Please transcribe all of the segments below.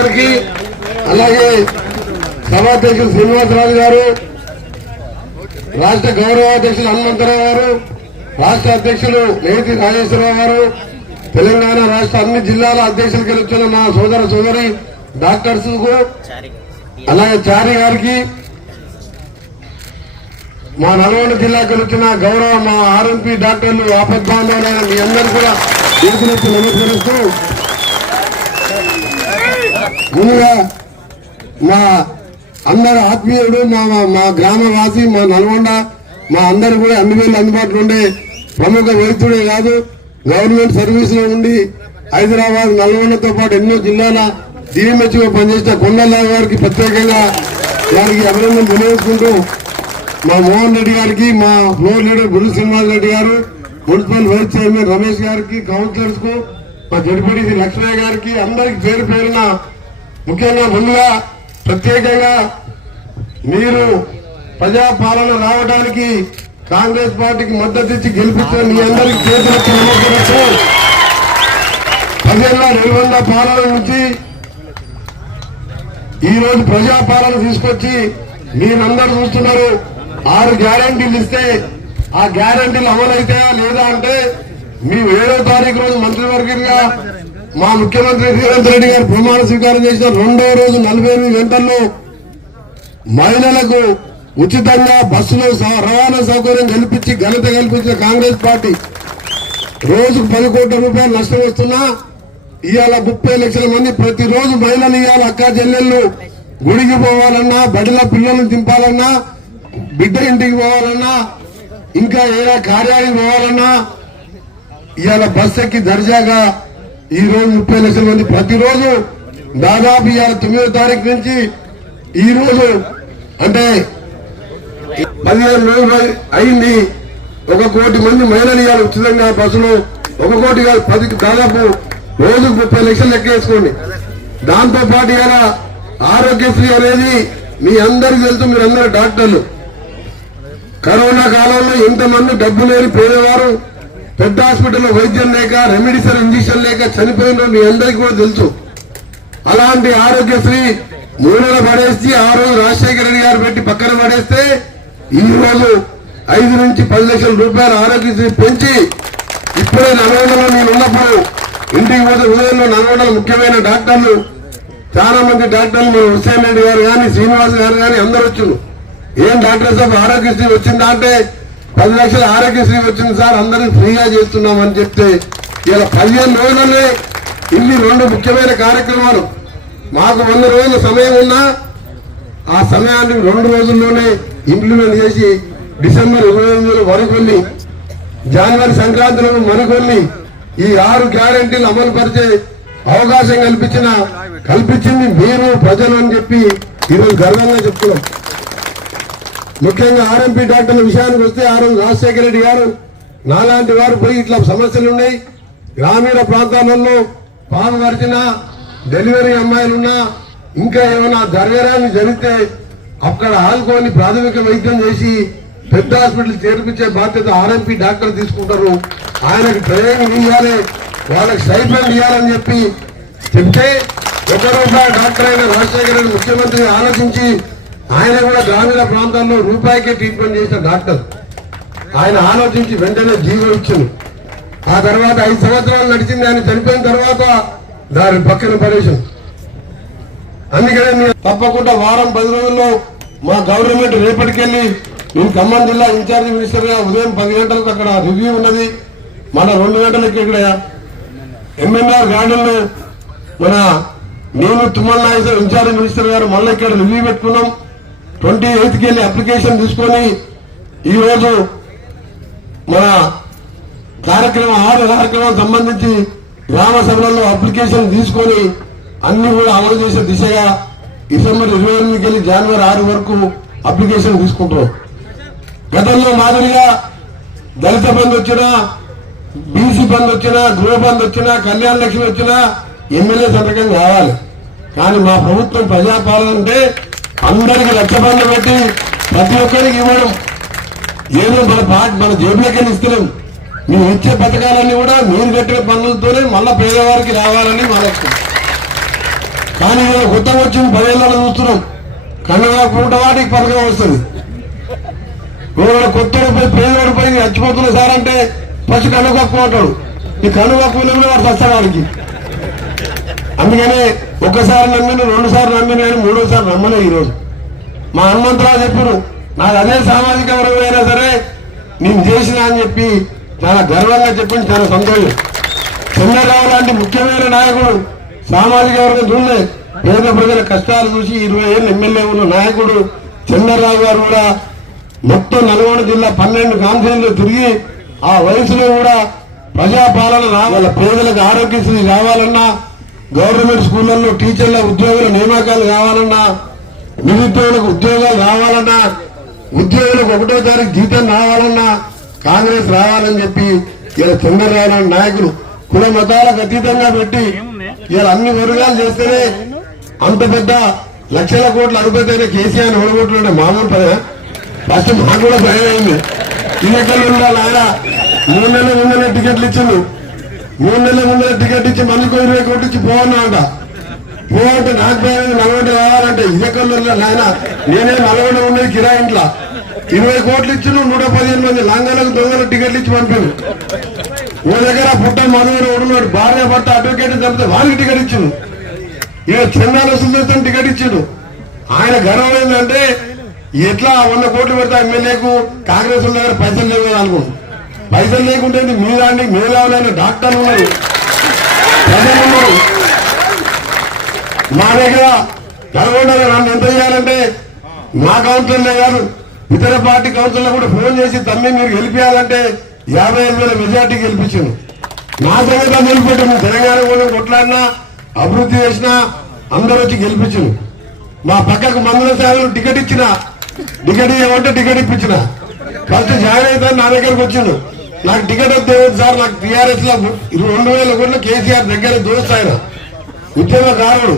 గారికి అలాగే సభాధ్యక్షులు శ్రీనివాసరాజు గారు రాష్ట్ర గౌరవ అధ్యక్షులు హనుమంతరావు గారు రాష్ట్ర అధ్యక్షులు నేతి నాగేశ్వరరావు గారు తెలంగాణ రాష్ట్ర అన్ని జిల్లాల అధ్యక్షులు గెలుచున్న మా సోదర సోదరి డాక్టర్స్కు అలాగే చారి గారికి మా నల్గొండ జిల్లా గెలుచున్న గౌరవ మా ఆర్ఎంపీ డాక్టర్లు ఆపద్బాంధవులైన మీ అందరూ కూడా చేతులెత్తి నమస్కరిస్తూ ముందుగా మా అందరు ఆత్మీయుడు మా మా- గ్రామవాసి మా నల్గొండ మా అందరు కూడా అన్ని వేలు అందుబాటులో ఉండే ప్రముఖ వైద్యుడే కాదు గవర్నమెంట్ సర్వీస్లో ఉండి హైదరాబాద్ నల్గొండతో పాటు ఎన్నో జిల్లాల డిఎంహెచ్ పనిచేసిన కొండలరావు గారికి ప్రత్యేకంగా వారికి అభినందన తెలియజేసుకుంటూ మా మోహన్ రెడ్డి గారికి మా ఫ్లోర్ లీడర్ గురు శ్రీనివాస్ రెడ్డి గారు మున్సిపల్ వైస్ చైర్మన్ రమేష్ గారికి కౌన్సిలర్స్కు మా జడిపడి లక్ష్మయ్య గారికి అందరికి పేరు పేరున ముఖ్యంగా ముందుగా ప్రత్యేకంగా మీరు ప్రజాపాలన రావడానికి కాంగ్రెస్ పార్టీకి మద్దతు ఇచ్చి గెలిపించిన మీ అందరికి చేతులెత్తి నమస్కరిస్తూ పదేళ్ళ నిర్బంధ పాలన నుంచి ఈరోజు ప్రజాపాలన తీసుకొచ్చి మీరందరూ చూస్తున్నారు. ఆరు గ్యారంటీలు ఇస్తే ఆ గ్యారంటీలు అమలైతాయా లేదా అంటే మేము ఏడో తారీఖు రోజు మంత్రివర్గంగా మా ముఖ్యమంత్రి రేవంత్ రెడ్డి గారు ప్రమాణ స్వీకారం చేసిన రెండో రోజు నలభై ఎనిమిది గంటల్లో మహిళలకు ఉచితంగా బస్సులో రవాణా సౌకర్యం కల్పించి ఘనత కల్పించిన కాంగ్రెస్ పార్టీ. రోజుకు పది కోట్ల రూపాయలు నష్టం వస్తున్నా ఇవాళ ముప్పై లక్షల మంది ప్రతిరోజు మహిళలు ఇవాళ అక్క చెల్లెళ్ళు గుడికి పోవాలన్నా బడిలో పిల్లల్ని దింపాలన్నా బిడ్డ ఇంటికి పోవాలన్నా ఇంకా ఏదైనా కార్యాలయం పోవాలన్నా ఇవాళ బస్సు ఎక్కి దర్జాగా ఈ రోజు ముప్పై లక్షల మంది ప్రతిరోజు దాదాపు ఇవాళ తొమ్మిదో తారీఖు నుంచి ఈ రోజు అంటే పదిహేను రోజులు అయింది. ఒక కోటి మంది మహిళలు ఇవాళ ఉచితంగా బస్సులో ఒక కోటి కాదు పది దాదాపు రోజుకు ముప్పై లక్షలు లెక్క వేసుకోండి దాంతో పాటు ఇవాళ ఆరోగ్యశ్రీ అనేది మీ అందరికి తెలుసు మీరందరూ డాక్టర్లు. కరోనా కాలంలో ఎంతమంది డబ్బు లేని పేదవారు పెద్ద హాస్పిటల్లో వైద్యం లేక రెమెడిసిన్ ఇంజక్షన్ లేక చనిపోయిన మీ అందరికీ కూడా తెలుసు. అలాంటి ఆరోగ్యశ్రీ మూడల పడేసి ఆ రోజు రాజశేఖర రెడ్డి గారు పెట్టి పక్కన పడేస్తే ఈ రోజు ఐదు నుంచి పది లక్షల రూపాయల ఆరోగ్యశ్రీ పెంచి ఇప్పుడే నల్గొండలో నేను ఉన్నప్పుడు ఇంటికి పోతే ఉదయంలో నల్గొండలో ముఖ్యమైన డాక్టర్లు చాలా మంది డాక్టర్లు మన హుస్సేన్ రెడ్డి గారు కానీ శ్రీనివాస్ గారు కానీ అందరు వచ్చారు ఏం డాక్టర్ సాబ్ ఆరోగ్యశ్రీ వచ్చిందా అంటే పది లక్షల ఆరోగ్యశ్రీ వచ్చింది సార్ అందరికి ఫ్రీగా చేస్తున్నామని చెప్తే ఇలా పదిహేను రోజులనే ఇన్ని రెండు ముఖ్యమైన కార్యక్రమాలు. మాకు వంద రోజుల సమయం ఉన్నా ఆ సమయాన్ని రెండు రోజుల్లోనే ఇంప్లిమెంట్ చేసి డిసెంబర్ ఇరవై ఎనిమిదిలో మరికొన్ని జనవరి సంక్రాంతిలో మరికొన్ని ఈ ఆరు గ్యారంటీలు అమలు పరిచే అవకాశం కల్పించిన కల్పించింది మీరు ప్రజలు అని చెప్పి ఈరోజు గర్వంగా చెప్తున్నాం. ముఖ్యంగా ఆర్ఎంపీ డాక్టర్ల విషయానికి వస్తే ఆ రోజు రాజశేఖర రెడ్డి గారు నాలాంటి వారు పోయి ఇట్లా సమస్యలు ఉన్నాయి. గ్రామీణ ప్రాంతాలలో పాము మరిచిన డెలివరీ అమ్మాయిలున్నా ఇంకా ఏమైనా జరగరాని జరిగితే అక్కడ ఆదుకొని ప్రాథమిక వైద్యం చేసి పెద్ద హాస్పిటల్ చేర్పించే బాధ్యత ఆర్ఎంపీ డాక్టర్ తీసుకుంటారు. ఆయనకు ట్రైనింగ్ ఇవ్వాలి వాళ్ళకి స్టైఫండ్ ఇవ్వాలని చెప్పి చెప్తే ఒక రూపాయ డాక్టర్ అయిన రాజశేఖర రెడ్డి ముఖ్యమంత్రి ఆలోచించి ఆయన కూడా గ్రామీణ ప్రాంతాల్లో రూపాయికే ట్రీట్మెంట్ చేసిన డాక్టర్. ఆయన ఆలోచించి వెంటనే జీవో ఇచ్చింది. ఆ తర్వాత ఐదు సంవత్సరాలు నడిచింది ఆయన చనిపోయిన తర్వాత దాని పక్కన పరేషన్ అందుకనే తప్పకుండా వారం పది రోజుల్లో మా గవర్నమెంట్ రేపటికెళ్ళి నేను ఖమ్మం జిల్లా ఇన్ఛార్జ్ మినిస్టర్గా ఉదయం పది గంటలకు అక్కడ రివ్యూ ఉన్నది. మన రెండు గంటలకి ఇక్కడ ఎంఎన్ఆర్ గార్డెన్ మన నేను తుమ్మల నాగేశ్వర ఇన్ఛార్జ్ మినిస్టర్ గారు మళ్ళీ ఇక్కడ రివ్యూ పెట్టుకున్నాం. ట్వంటీ ఎయిత్కి వెళ్ళి అప్లికేషన్ తీసుకొని ఈరోజు మన కార్యక్రమం ఆరు కార్యక్రమం సంబంధించి గ్రామ సభలలో అప్లికేషన్ తీసుకొని అన్ని కూడా అమలు చేసే దిశగా డిసెంబర్ ఇరవై ఎనిమిదికి వెళ్ళి జనవరి ఆరు వరకు అప్లికేషన్ తీసుకుంటాం గతంలో మాదిరిగా దళిత బంధు వచ్చినా బీసీ బంధు వచ్చినా గృహ బంద్ వచ్చినా కళ్యాణ లక్ష్మి వచ్చినా ఎమ్మెల్యే సంతకం కావాలి. కానీ మా ప్రభుత్వం ప్రజాపాలన అంటే అందరికి లక్ష పనులు పెట్టి ప్రతి ఒక్కరికి ఇవ్వడం. ఏదో మన పార్టీ మన జేబులకే ఇస్తున్నాం. మేము ఇచ్చే పథకాలన్నీ కూడా మీరు కట్టిన పనులతోనే మళ్ళా పేదవారికి రావాలని మా లక్ష్యం. కానీ ఇలా కొత్త వచ్చిన పదేళ్ళలో చూస్తున్నాం. కన్నడ వాటికి పథకం వస్తుంది. ఎవరైనా కొత్త పోయి పేదవాడు పోయి సార్ అంటే పసి కనుగొక్కు అంటాడు ఈ కనుగొక్కు వాడు వస్తాడు అందుకనే ఒకసారి నమ్మిను రెండు సార్లు నమ్మిన కానీ మూడోసారి నమ్మలే ఈరోజు. మా హనుమంతరావు చెప్పారు నాకు అదే సామాజిక వర్గం అయినా సరే నేను చేసిన అని చెప్పి చాలా గర్వంగా చెప్పింది చాలా సంతోషం. చంద్రరావు లాంటి ముఖ్యమైన నాయకుడు సామాజిక వర్గం చూడలే. పేద ప్రజల కష్టాలు చూసి ఇరవై ఏళ్ళు ఎమ్మెల్యే ఉన్న నాయకుడు చంద్రరావు గారు కూడా మొత్తం నల్గొండ జిల్లా పన్నెండు కాన్ఫరెన్స్లు తిరిగి ఆ వయసులో కూడా ప్రజాపాలన రావాల పేదలకు ఆరోగ్యశ్రీ రావాలన్నా గవర్నమెంట్ స్కూళ్ళల్లో టీచర్ల ఉద్యోగుల నియామకాలు కావాలన్నా నిరుద్యోగులకు ఉద్యోగాలు రావాలన్నా ఉద్యోగులకు ఒకటో తారీఖు జీతం రావాలన్నా కాంగ్రెస్ రావాలని చెప్పి ఇలా చంద్రబాబు లాంటి నాయకులు కుల మతాలకు అతీతంగా పెట్టి ఇలా అన్ని వర్గాలు చేస్తేనే అంత పెద్ద లక్షల కోట్ల అధిపతి కేసీఆర్ ఓడగొట్టుకుంటే మామూలు పదే ఫస్ట్ మాకు కూడా భయం అయింది ఈ ఎక్కడ ఉండాలి ఆయన మూడు నెలల ముందర టికెట్లు ఇచ్చిండు. మూడు నెలల ముందర టికెట్ ఇచ్చి మళ్ళీ ఇరవై కోట్లు ఇచ్చి పోవన్నా అంట. పోవంటే నాకు భయం అయింది, నల్గొండ రావాలంటే ఈ నాయన నేనే నల్గొండ ఉండేది కిరా ఇంట్లో. ఇరవై కోట్లు ఇచ్చిన నూట పదిహేను మంది లంగాలకు దొంగలు టికెట్లు ఇచ్చి పంపాను. ఓ దగ్గర పుట్ట మధువులు ఉన్నాడు. భార్య భర్త అడ్వకేట్ తప్పితే వాళ్ళకి టికెట్ ఇచ్చిండు. ఇక చందాల సుందరతం టికెట్ ఇచ్చిండు. ఆయన గర్వం ఏంటంటే ఎట్లా వంద కోట్లు పెడతా ఎమ్మెల్యేకు కాంగ్రెస్ దగ్గర పైసలు లేవు కదా అనుకుంటు పైసలు లేకుంటే మీలాంటి దాంట్లో డాక్టర్లు ఉన్నారు. ప్రజలు ఉన్నారు. మా దగ్గర నల్గొండలో నన్ను ఎంత చేయాలంటే మా కౌన్సిలర్లే కాదు ఇతర పార్టీ కౌన్సిలర్ కూడా ఫోన్ చేసి తమ్మి మీరు గెలిపించాలంటే యాభై ఐదు వేల మెజార్టీ గెలిపించాను నా సంగతి నిలిపెట్టాను తెలంగాణ కూడా కొట్లాడినా అభివృద్ధి చేసినా అందరూ వచ్చి గెలిపించాను మా పక్కకు మందుల సేవలు టికెట్ ఇచ్చిన టికెట్ ఇవ్వమంటే టికెట్ ఇప్పించిన. ఫస్ట్ జాయిన్ అయితే నా దగ్గరకు వచ్చిండు. నాకు టికెట్ వద్దు సార్? నాకు టీఆర్ఎస్లో రెండు వేల కోట్లు కేసీఆర్ దగ్గర దోస్తు ఆయన. ఉద్యమకారుడు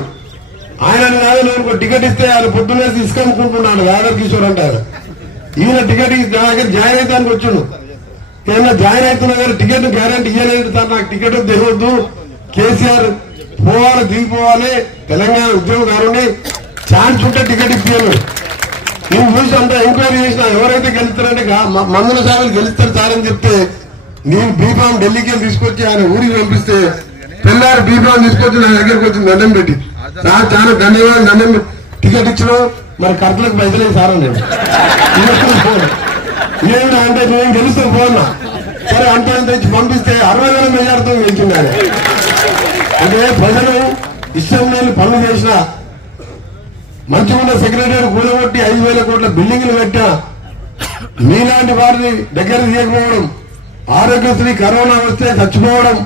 ఆయన కాదు నేను టికెట్ ఇస్తే ఆయన పొద్దున్నే తీసుకనుకుంటున్నాడు యాదవ్ కిషోర్ అంటారు ఈయన టికెట్ నా దగ్గర జాయిన్ అవుతానికి వచ్చిండు. ఏమన్నా జాయిన్ అవుతున్నా కానీ టికెట్ గ్యారంటీ ఇవ్వలేదు సార్. నాకు టికెట్ తెలియద్దు కేసీఆర్ పోవాలి దిగిపోవాలి తెలంగాణ ఉద్యోగకారుని ఛాన్స్ ఉంటే టికెట్ ఇప్పాను నేను చూసి అంతా ఎంక్వైరీ చేసిన ఎవరైతే గెలుస్తారంటే మందుల సేవలు గెలుస్తారు సార్ అని చెప్తే నేను బీఫామ్ ఢిల్లీకి తీసుకొచ్చి ఆయన ఊరికి పంపిస్తే తెల్లారి బీఫామ్ తీసుకొచ్చి నా దగ్గరికి వచ్చి దండం పెట్టి. సార్ చాలా ధన్యవాదాలు దండం టికెట్ ఇచ్చిన మరి ఖర్చులకు పైసలే సార్ అని నేను అంటే నేను గెలుస్తాను పోన్నా సరే అంత అంత ఇచ్చి పంపిస్తే అరవై వేల మెజార్తో గెలిచింది ఆయన. అంటే ప్రజలు ఇష్టం లేని పనులు చేసిన మంచి ఉన్న సెక్రటరీ కూలగొట్టి ఐదు వేల కోట్ల బిల్డింగ్లు కట్టినా మీలాంటి వారిని దగ్గర తీయకపోవడం ఆరోగ్యశ్రీ కరోనా వస్తే చచ్చిపోవడం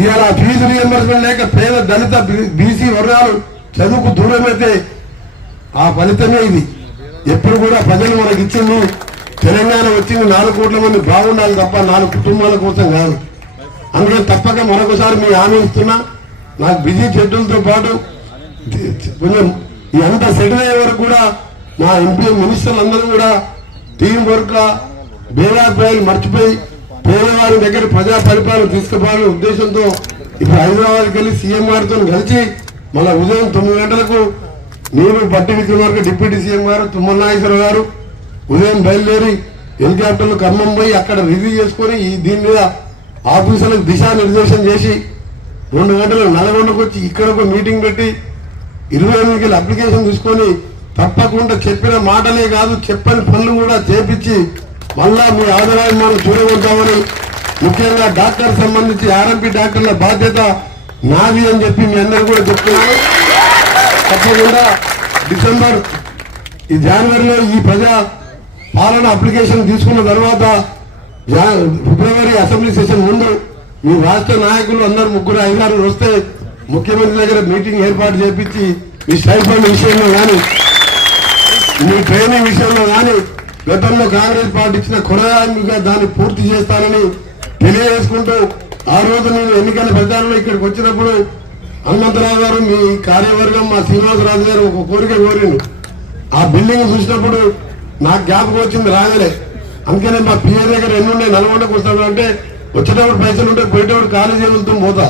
ఇవాళ ఫీజు రియంబర్స్మెంట్ లేక పేద దళిత బీసీ వర్గాలు చదువుకు దూరమైతే ఆ ఫలితమే ఇది. ఎప్పుడు కూడా ప్రజలు మనకి ఇచ్చింది తెలంగాణ వచ్చింది నాలుగు కోట్ల మంది బాగుండాలి తప్ప నాలుగు కుటుంబాల కోసం కాదు. అందుకని తప్పక మరొకసారి మీ హామీ ఇస్తున్నా. నాకు బిజీ షెడ్యూల్తో పాటు కొంచెం ఈ అంతా సెటిల్ అయ్యే వరకు కూడా మా ఎంపీ మినిస్టర్లు అందరూ కూడా టీం వర్క్ భేదాభిప్రాయాలు మర్చిపోయి పేదవారి దగ్గర ప్రజా పరిపాలన తీసుకుపోవాలనే ఉద్దేశంతో ఇప్పుడు హైదరాబాద్కి వెళ్ళి సీఎం గారితో కలిసి మళ్ళీ ఉదయం తొమ్మిది గంటలకు నేను పట్టి విక్రమార్క డిప్యూటీ సీఎం గారు తుమ్మల నాగేశ్వరరావు గారు ఉదయం బయలుదేరి హెలికాప్టర్లు ఖమ్మం పోయి అక్కడ రివ్యూ చేసుకొని ఈ దీని మీద ఆఫీసులకు దిశానిర్దేశం చేసి రెండు గంటలు నల్గొండకు వచ్చి ఇక్కడ ఒక మీటింగ్ పెట్టి ఇరవై ఎనిమిదికి అప్లికేషన్ తీసుకొని తప్పకుండా చెప్పిన మాటలే కాదు చెప్పని పనులు కూడా చేపించి మళ్ళా మీ ఆదాయం మనం చూడగొడతామని ముఖ్యంగా డాక్టర్ సంబంధించి ఆర్ఎంపీ డాక్టర్ల బాధ్యత నాది అని చెప్పి మీ అందరూ కూడా చెప్తున్నాను తప్పకుండా డిసెంబర్ ఈ జనవరిలో ఈ ప్రజా పాలన అప్లికేషన్ తీసుకున్న తర్వాత ఫిబ్రవరి అసెంబ్లీ సెషన్ ముందు మీ రాష్ట్ర నాయకులు అందరు ముగ్గురు ఐదారు వస్తే ముఖ్యమంత్రి దగ్గర మీటింగ్ ఏర్పాటు చేపించి మీ స్టైఫండ్ విషయంలో కానీ మీ ట్రైనింగ్ విషయంలో కానీ గతంలో కాంగ్రెస్ పార్టీ ఇచ్చిన కొనసాగింపుగా దాన్ని పూర్తి చేస్తానని తెలియజేసుకుంటూ ఆ రోజు నేను ఎన్నికల ప్రచారంలో ఇక్కడికి వచ్చినప్పుడు హనుమంతరావు గారు మీ కార్యవర్గం మా శ్రీనివాసరాజు గారు ఒక కోరిక కోరిండు. ఆ బిల్డింగ్ చూసినప్పుడు నాకు జ్ఞాపకం వచ్చింది రాగలే అందుకనే మా పిఏ దగ్గర ఎన్నుండే నల్గొండకు వస్తాడు అంటే వచ్చేటప్పుడు పైసలు ఉంటే పోయేటప్పుడు కాలేజీ వెళ్తూ పోతా.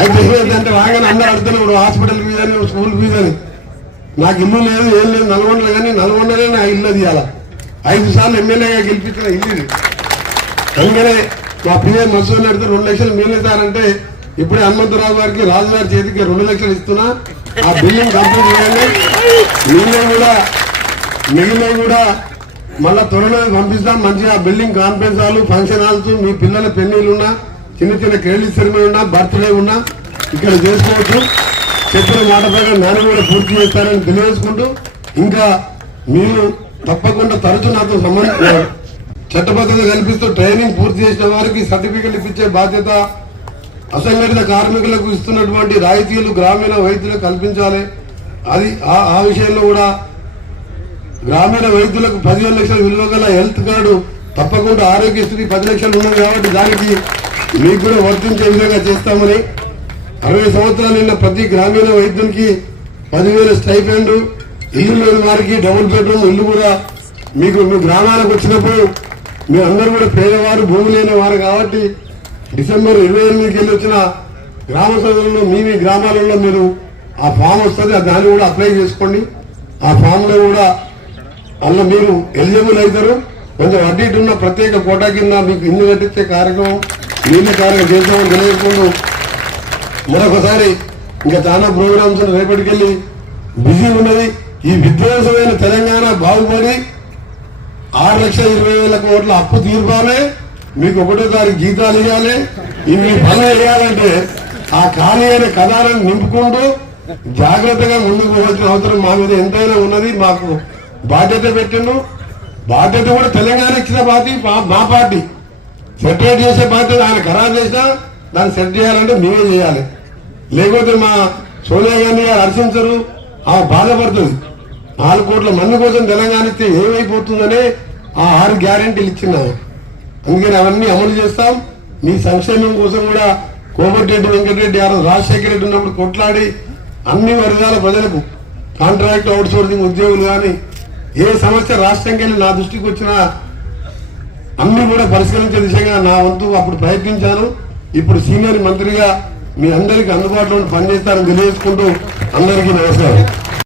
అయితే ఏమైందంటే రాగానే అందరూ అడుగుతాను ఇప్పుడు హాస్పిటల్ ఫీజు అని స్కూల్ ఫీజు అని నాకు ఇల్లు లేదు ఏం లేదు నల్గొండలు కానీ నల్గొండలే నా ఇల్లు అది అలా ఐదు సార్లు ఎమ్మెల్యేగా గెలిపించిన ఇల్లు అందుకనే మా పిఏ మసూర్ అడిగితే రెండు లక్షలు మిగిలితారంటే ఇప్పుడే హనుమంతరావు గారికి రాజుగారి చేతికి రెండు లక్షలు ఇస్తున్నా. ఆ బిల్డింగ్ కంప్లీట్ చేయండి. మిగిలిన కూడా మిగిలిన కూడా మళ్ళా త్వరలో పంపిస్తాం. మంచిగా building conference hall function halls మీ పిల్లల పెళ్ళిళ్ళు ఉన్నా చిన్న చిన్న క్రెడిట్ సెరమనీ ఉన్నా బర్త్డే ఉన్నా ఇక్కడ చేసుకోవచ్చు. చెప్పిన మాట ప్రకారం నాన్న కూడా పూర్తి చేస్తారని తెలియజేసుకుంటూ ఇంకా మీరు తప్పకుండా తరచు నాతో సంబంధం చట్టబద్ధత కల్పిస్తూ ట్రైనింగ్ పూర్తి చేసిన వారికి సర్టిఫికెట్ ఇప్పించే బాధ్యత అసంఘటిత కార్మికులకు ఇస్తున్నటువంటి రాయితీలు గ్రామీణ వైద్యులకు కల్పించాలి. అది ఆ- ఆ విషయంలో కూడా గ్రామీణ వైద్యులకు పదిహేను లక్షల విలువ గల హెల్త్ కార్డు తప్పకుండా ఆరోగ్యశ్రీ పది లక్షలు ఉన్నది కాబట్టి దానికి మీకు కూడా వర్తించే విధంగా చేస్తామని అరవై సంవత్సరాలు ఉన్న ప్రతి గ్రామీణ వైద్యునికి పదివేల స్టైపెండ్ ఇల్లు లేని వారికి డబుల్ బెడ్రూమ్ ఇల్లు కూడా మీకు మీ గ్రామాలకు వచ్చినప్పుడు మీ అందరూ కూడా పేదవారు భూమి లేని వారు కాబట్టి డిసెంబర్ ఇరవై ఎనిమిదికి వెళ్ళి వచ్చిన గ్రామ సభల్లో మీ మీ గ్రామాలలో మీరు ఆ ఫామ్ వస్తుంది ఆ దాన్ని కూడా అప్లై చేసుకోండి. ఆ ఫామ్లో కూడా అందులో మీరు ఎలిజిబుల్ అవుతారు కొంచెం వడ్డీ ఇటు ఉన్న ప్రత్యేక కోటా కింద మీకు ఇల్లు కట్టించే కార్యక్రమం నీళ్ళ కార్యక్రమం చేసామని తెలియకుండా మరొకసారి ఇంకా చాలా ప్రోగ్రామ్స్ రేపటికెళ్ళి బిజీ ఉన్నది. ఈ విధ్వంసమైన తెలంగాణ బాగుపడి ఆరు లక్షల ఇరవై వేల కోట్ల అప్పు తీర్పాలి. మీకు ఒకటో తారీఖు జీతాలు ఇవ్వాలి ఇవి పనులు వేయాలంటే ఆ ఖాళీ అయిన కథాలను నింపుకుంటూ జాగ్రత్తగా ముందుకు పోవాల్సిన అవసరం మా మీద ఎంతైనా ఉన్నది. మాకు బాధ్యత పెట్టిండు. బాధ్యత కూడా తెలంగాణ ఇచ్చిన పార్టీ మా- మా పార్టీ. సెపరేట్ చేసే బాధ్యత ఆయన ఖరాబ్ చేసినా దాన్ని సెట్ చేయాలంటే మేమే చేయాలి. లేకపోతే మా సోనియా గాంధీ గారు హర్షించరు ఆ బాధపడుతుంది నాలుగు కోట్ల మంది కోసం తెలంగాణ ఇస్తే ఏమైపోతుందనే ఆ ఆరు గ్యారెంటీలు ఇచ్చినాము అందుకని అవన్నీ అమలు చేస్తాం. మీ సంక్షేమం కోసం కూడా కోమటిరెడ్డి వెంకటరెడ్డి గారు రాజశేఖర రెడ్డి ఉన్నప్పుడు కొట్లాడి అన్ని వర్గాల ప్రజలకు కాంట్రాక్ట్ అవుట్సోర్సింగ్ ఉద్యోగులు కానీ ఏ సమస్య రాష్ట్రంకి నా దృష్టికి వచ్చినా అన్ని కూడా పరిష్కరించే దిశగా నా వంతు అప్పుడు ప్రయత్నించాను. ఇప్పుడు సీనియర్ మంత్రిగా మీ అందరికీ అందుబాటులో పనిచేస్తారని తెలియజేసుకుంటూ అందరికీ నమస్కారం.